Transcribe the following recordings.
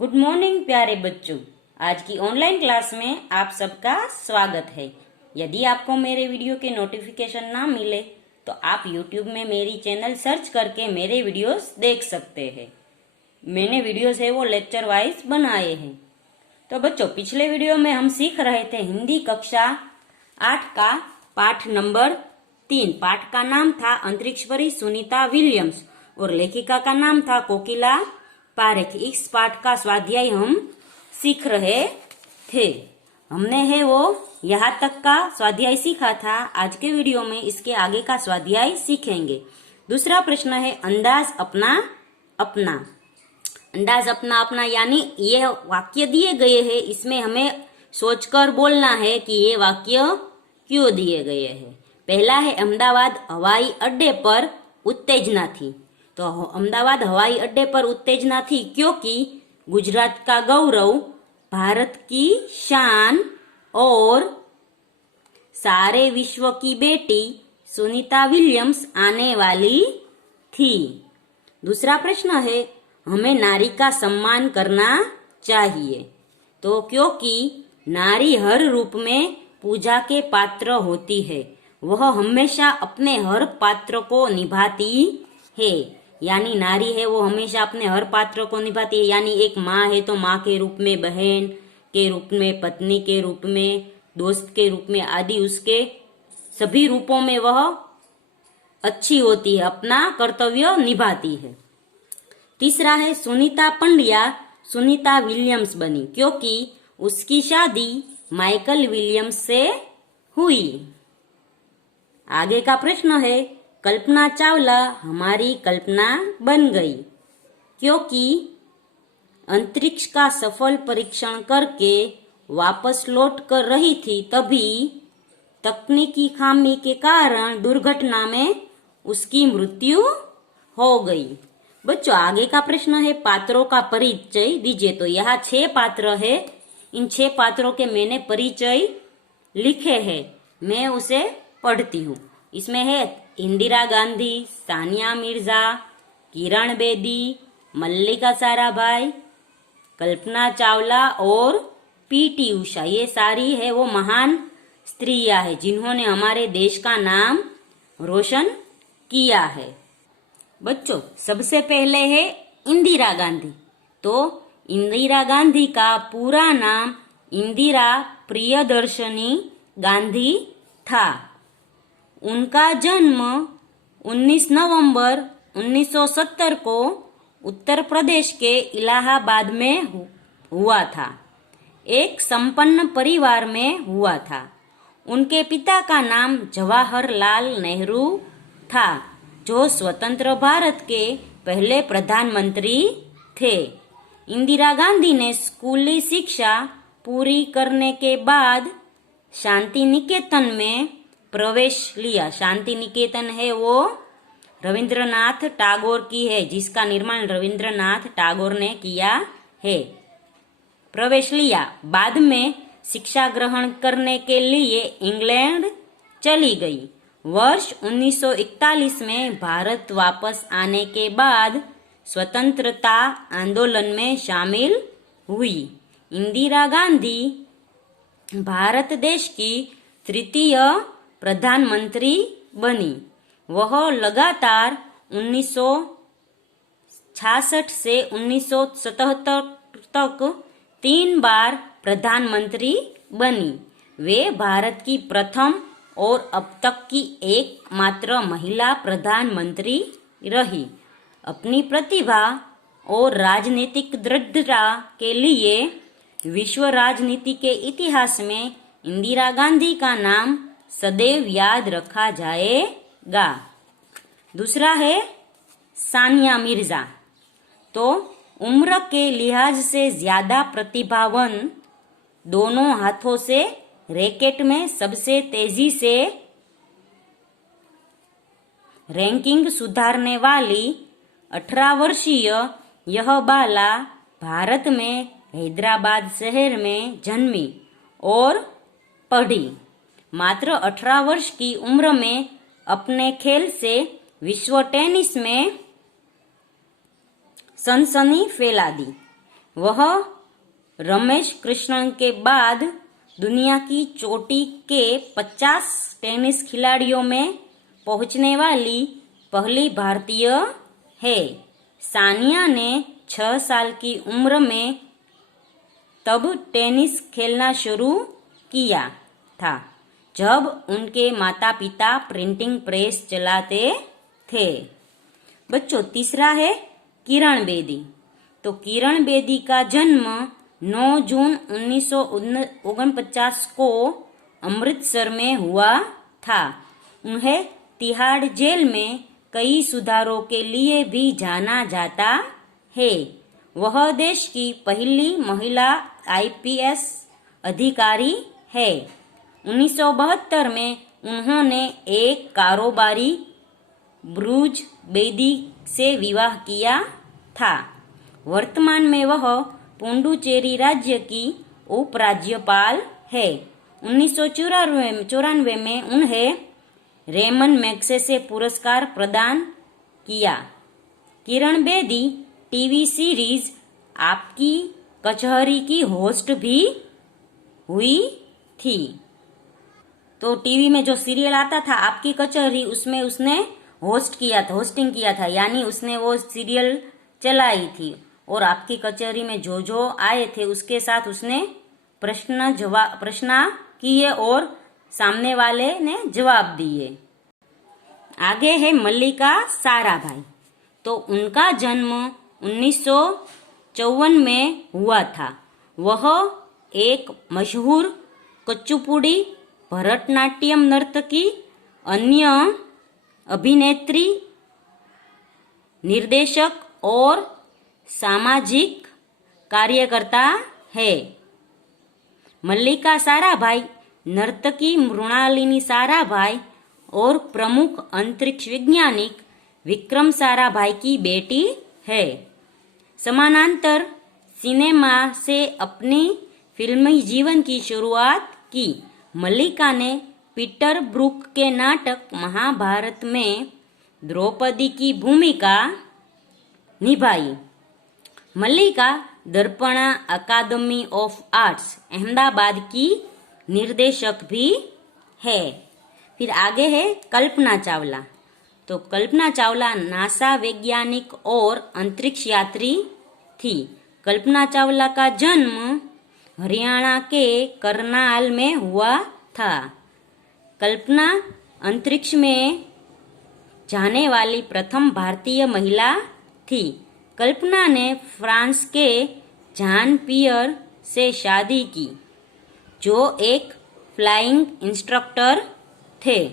Good morning प्यारे बच्चों। आज की ऑनलाइन क्लास में आप सबका स्वागत है। यदि आपको मेरे वीडियो के नोटिफिकेशन ना मिले तो आप YouTube में मेरी चैनल सर्च करके मेरे वीडियोस देख सकते हैं। मैंने वीडियोस है वो लेक्चर वाइज बनाए हैं। तो बच्चों, पिछले वीडियो में हम सीख रहे थे हिंदी कक्षा 8 का पाठ नंबर 3। पाठ का नाम था अंतरिक्षपरी सुनीता विलियम्स और लेखिका का नाम था कोकिला पारेख। इस पाठ का स्वाध्याय हम सीख रहे थे। हमने है वो यहाँ तक का स्वाध्याय सीखा था। आज के वीडियो में इसके आगे का स्वाध्याय सीखेंगे। दूसरा प्रश्न है अंदाज अपना अपना। अंदाज अपना अपना यानी ये वाक्य दिए गए हैं, इसमें हमें सोचकर बोलना है कि ये वाक्य क्यों दिए गए हैं। पहला है अहमदाबाद हवाई अड्डे पर उत्तेजना थी। तो अहमदाबाद हवाई अड्डे पर उत्तेजना थी क्योंकि गुजरात का गौरव, भारत की शान और सारे विश्व की बेटी सुनीता विलियम्स आने वाली थी। दूसरा प्रश्न है हमें नारी का सम्मान करना चाहिए। तो क्योंकि नारी हर रूप में पूजा के पात्र होती है, वह हमेशा अपने हर पात्र को निभाती है। यानी नारी है वो हमेशा अपने हर पात्र को निभाती है। यानी एक माँ है तो माँ के रूप में, बहन के रूप में, पत्नी के रूप में, दोस्त के रूप में आदि उसके सभी रूपों में वह अच्छी होती है, अपना कर्तव्य निभाती है। तीसरा है सुनीता पंड्या सुनीता विलियम्स बनी क्योंकि उसकी शादी माइकल विलियम्स से हुई। आगे का प्रश्न है कल्पना चावला हमारी कल्पना बन गई क्योंकि अंतरिक्ष का सफल परीक्षण करके वापस लौट कर रही थी, तभी तकनीकी खामी के कारण दुर्घटना में उसकी मृत्यु हो गई। बच्चों, आगे का प्रश्न है पात्रों का परिचय दीजिए। तो यहाँ 6 पात्र है। इन 6 पात्रों के मैंने परिचय लिखे हैं, मैं उसे पढ़ती हूँ। इसमें है इंदिरा गांधी, सानिया मिर्जा, किरण बेदी, मल्लिका साराभाई, कल्पना चावला और पीटी उषा। ये सारी है वो महान स्त्रियां हैं जिन्होंने हमारे देश का नाम रोशन किया है। बच्चों, सबसे पहले है इंदिरा गांधी। तो इंदिरा गांधी का पूरा नाम इंदिरा प्रियदर्शनी गांधी था। उनका जन्म 19 नवंबर 1970 को उत्तर प्रदेश के इलाहाबाद में हुआ था। एक संपन्न परिवार में हुआ था। उनके पिता का नाम जवाहरलाल नेहरू था, जो स्वतंत्र भारत के पहले प्रधानमंत्री थे। इंदिरा गांधी ने स्कूली शिक्षा पूरी करने के बाद शांति निकेतन में प्रवेश लिया। शांति निकेतन है वो रविंद्रनाथ टैगोर की है, जिसका निर्माण रविंद्रनाथ टैगोर ने किया है। प्रवेश लिया। बाद में शिक्षा ग्रहण करने के लिए इंग्लैंड चली गई। वर्ष 1941 में भारत वापस आने के बाद स्वतंत्रता आंदोलन में शामिल हुई। इंदिरा गांधी भारत देश की तृतीय प्रधानमंत्री बनी। वह लगातार 1966 से 1977 तक 3 बार प्रधानमंत्री बनी। वे भारत की प्रथम और अब तक की एकमात्र महिला प्रधानमंत्री रही। अपनी प्रतिभा और राजनीतिक दृढ़ता के लिए विश्व राजनीति के इतिहास में इंदिरा गांधी का नाम सदैव याद रखा जाएगा। दूसरा है सानिया मिर्जा। तो उम्र के लिहाज से ज्यादा प्रतिभावान, दोनों हाथों से रैकेट में सबसे तेजी से रैंकिंग सुधारने वाली 18 वर्षीय यह बाला भारत में हैदराबाद शहर में जन्मी और पढ़ी। मात्र 18 वर्ष की उम्र में अपने खेल से विश्व टेनिस में सनसनी फैला दी। वह रमेश कृष्णन के बाद दुनिया की चोटी के 50 टेनिस खिलाड़ियों में पहुंचने वाली पहली भारतीय है। सानिया ने 6 साल की उम्र में तब टेनिस खेलना शुरू किया था जब उनके माता पिता प्रिंटिंग प्रेस चलाते थे। बच्चों, तीसरा है किरण बेदी। तो किरण बेदी का जन्म 9 जून 1949 को अमृतसर में हुआ था। उन्हें तिहाड़ जेल में कई सुधारों के लिए भी जाना जाता है। वह देश की पहली महिला आईपीएस अधिकारी है। 1972 में उन्होंने एक कारोबारी ब्रूज बेदी से विवाह किया था। वर्तमान में वह पुडुचेरी राज्य की उपराज्यपाल है। 1994 में उन्हें रेमन मैग्सेसे पुरस्कार प्रदान किया। किरण बेदी टीवी सीरीज आपकी कचहरी की होस्ट भी हुई थी। तो टीवी में जो सीरियल आता था आपकी कचहरी, उसमें उसने होस्टिंग किया था, यानी उसने वो सीरियल चलाई थी। और आपकी कचहरी में जो जो आए थे उसके साथ उसने प्रश्न किए और सामने वाले ने जवाब दिए। आगे है मल्लिका साराभाई। तो उनका जन्म 1954 में हुआ था। वह एक मशहूर कुचिपुड़ी भरतनाट्यम नर्तकी, अन्य अभिनेत्री, निर्देशक और सामाजिक कार्यकर्ता है। मल्लिका साराभाई नर्तकी मृणालिनी साराभाई और प्रमुख अंतरिक्ष वैज्ञानिक विक्रम साराभाई की बेटी है। समानांतर सिनेमा से अपनी फिल्मी जीवन की शुरुआत की। मल्लिका ने पीटर ब्रूक के नाटक महाभारत में द्रौपदी की भूमिका निभाई। मल्लिका दर्पणा अकादमी ऑफ आर्ट्स अहमदाबाद की निर्देशक भी है। फिर आगे है कल्पना चावला। तो कल्पना चावला नासा वैज्ञानिक और अंतरिक्ष यात्री थी। कल्पना चावला का जन्म हरियाणा के करनाल में हुआ था। कल्पना अंतरिक्ष में जाने वाली प्रथम भारतीय महिला थी। कल्पना ने फ्रांस के जॉन पियर से शादी की, जो एक फ्लाइंग इंस्ट्रक्टर थे।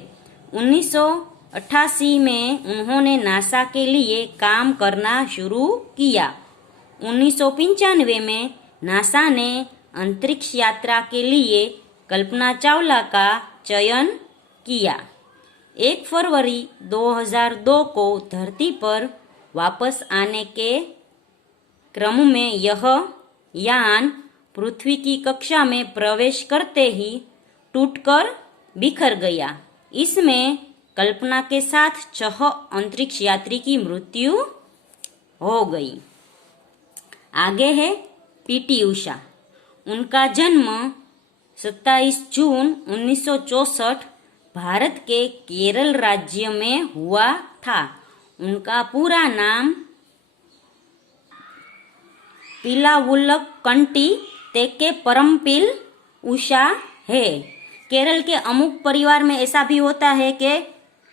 1988 में उन्होंने नासा के लिए काम करना शुरू किया। 1995 में नासा ने अंतरिक्ष यात्रा के लिए कल्पना चावला का चयन किया। 1 फरवरी 2002 को धरती पर वापस आने के क्रम में यह यान पृथ्वी की कक्षा में प्रवेश करते ही टूटकर बिखर गया। इसमें कल्पना के साथ 6 अंतरिक्ष यात्री की मृत्यु हो गई। आगे है पीटी उषा। उनका जन्म 27 जून 1964 भारत के केरल राज्य में हुआ था। उनका पूरा नाम पिलावुल्लकंटी तेके परम्पिल उषा है। केरल के अमुक परिवार में ऐसा भी होता है कि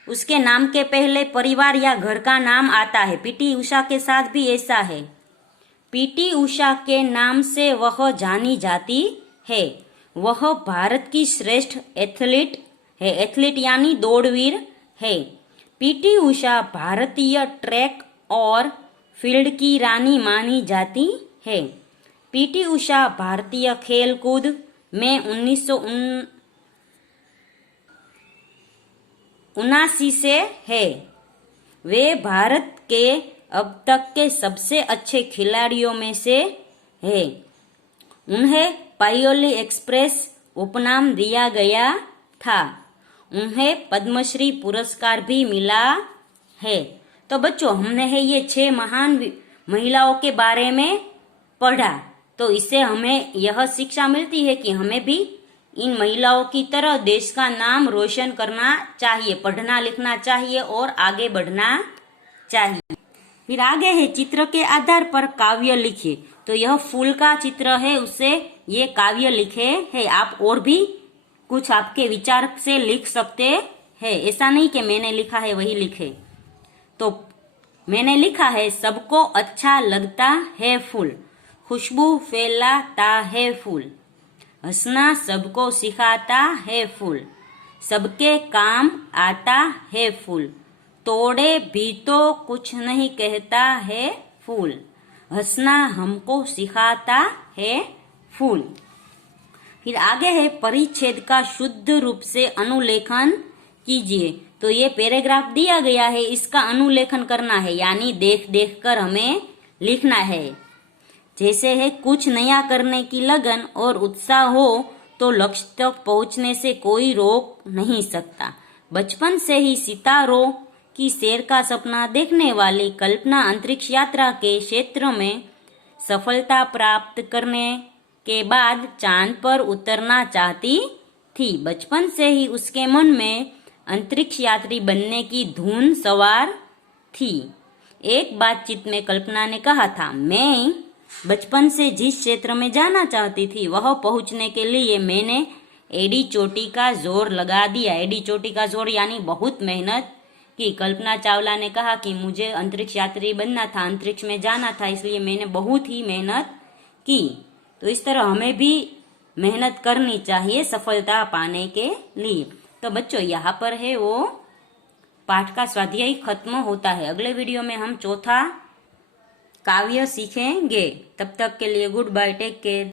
उसके नाम के पहले परिवार या घर का नाम आता है। पीटी उषा के साथ भी ऐसा है। पीटी उषा के नाम से वह जानी जाती है। वह भारत की श्रेष्ठ एथलीट है। एथलीट यानी दौड़वीर है। पीटी उषा भारतीय ट्रैक और फील्ड की रानी मानी जाती है। पीटी उषा भारतीय खेल कूद में 1979 से है। वे भारत के अब तक के सबसे अच्छे खिलाड़ियों में से है। उन्हें पायोली एक्सप्रेस उपनाम दिया गया था। उन्हें पद्मश्री पुरस्कार भी मिला है। तो बच्चों, हमने है ये 6 महान महिलाओं के बारे में पढ़ा। तो इससे हमें यह शिक्षा मिलती है कि हमें भी इन महिलाओं की तरह देश का नाम रोशन करना चाहिए, पढ़ना लिखना चाहिए और आगे बढ़ना चाहिए। फिर आगे है चित्र के आधार पर काव्य लिखे। तो यह फूल का चित्र है, उससे ये काव्य लिखे है। आप और भी कुछ आपके विचार से लिख सकते हैं, ऐसा नहीं कि मैंने लिखा है वही लिखे। तो मैंने लिखा है, सबको अच्छा लगता है फूल, खुशबू फैलाता है फूल, हंसना सबको सिखाता है फूल, सबके काम आता है फूल, तोड़े भी तो कुछ नहीं कहता है फूल, हंसना हमको सिखाता है फूल। फिर आगे है परिच्छेद का शुद्ध रूप से अनुलेखन कीजिए। तो ये पैराग्राफ दिया गया है, इसका अनुलेखन करना है, यानी देख देख कर हमें लिखना है। जैसे है, कुछ नया करने की लगन और उत्साह हो तो लक्ष्य तक पहुंचने से कोई रोक नहीं सकता। बचपन से ही सितारों की सैर का सपना देखने वाली कल्पना अंतरिक्ष यात्रा के क्षेत्र में सफलता प्राप्त करने के बाद चांद पर उतरना चाहती थी। बचपन से ही उसके मन में अंतरिक्ष यात्री बनने की धुन सवार थी। एक बातचीत में कल्पना ने कहा था, मैं बचपन से जिस क्षेत्र में जाना चाहती थी वह पहुंचने के लिए मैंने एड़ी चोटी का जोर लगा दिया। एड़ी चोटी का जोर यानी बहुत मेहनत की। कल्पना चावला ने कहा कि मुझे अंतरिक्ष यात्री बनना था, अंतरिक्ष में जाना था, इसलिए मैंने बहुत ही मेहनत की। तो इस तरह हमें भी मेहनत करनी चाहिए सफलता पाने के लिए। तो बच्चों, यहाँ पर है वो पाठ का स्वाध्याय खत्म होता है। अगले वीडियो में हम चौथा काव्य सीखेंगे। तब तक के लिए गुड बाय, टेक केयर।